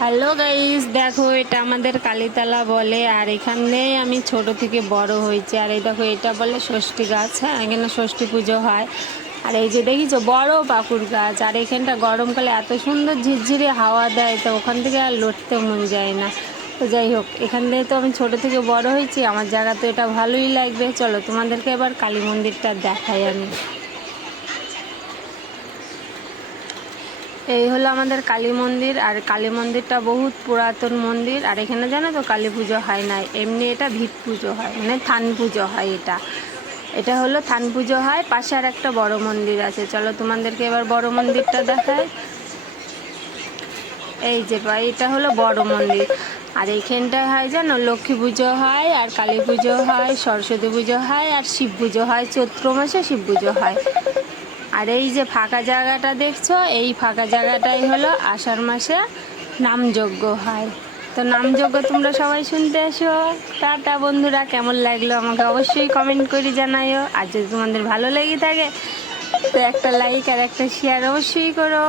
Hello guys, দেখো এটা আমাদের কালীতলা বলে। আর এখানে আমি ছোট থেকে বড় হয়েছি। আর এই দেখো এটা বলে ষষ্ঠী গাছ। হ্যাঁ, এখানে ষষ্ঠী পুজো হয়। আর এই যে দেখিছো বড় পাকুর গাছ। আর এখানটা গরমকালে এত সুন্দর ঝিরঝিরে হাওয়া দেয়, তো ওখান থেকে আর লড়তে মন যায় না। তো যাই হোক, এখান থেকে তো আমি ছোট থেকে বড় হয়েছি, আমার জায়গা তো এটা ভালোই লাগবে। চলো তোমাদেরকে এবার কালী মন্দিরটা দেখাই আমি। এই হলো আমাদের কালী মন্দির। আর কালী মন্দিরটা বহুত পুরাতন মন্দির। আর এখানে জানো তো কালী পুজো হয় না, এমনি এটা ভিত পুজো হয়, মানে থান পুজো হয়। এটা হলো থান পুজো হয়। পাশে আর একটা বড় মন্দির আছে। চলো তোমাদেরকে এবার বড় মন্দিরটা দেখায়। এই যে ভাই, এটা হলো বড় মন্দির। আর এইখানটায় হয় জানো, লক্ষ্মী পুজো হয়, আর কালী পুজো হয়, সরস্বতী পুজো হয়, আর শিব পুজো হয়। চৈত্র মাসে শিব পুজো হয়। আর এই যে ফাঁকা জায়গাটা দেখছো, এই ফাঁকা জায়গাটাই হলো আষাঢ় মাসে নামযজ্ঞ হয়। তো নামযজ্ঞ তোমরা সবাই শুনতে এসো। টাটা বন্ধুরা, কেমন লাগলো আমাকে অবশ্যই কমেন্ট করে জানাইও। আর যদি তোমাদের ভালো লেগে থাকে তো একটা লাইক আর একটা শেয়ার অবশ্যই করো।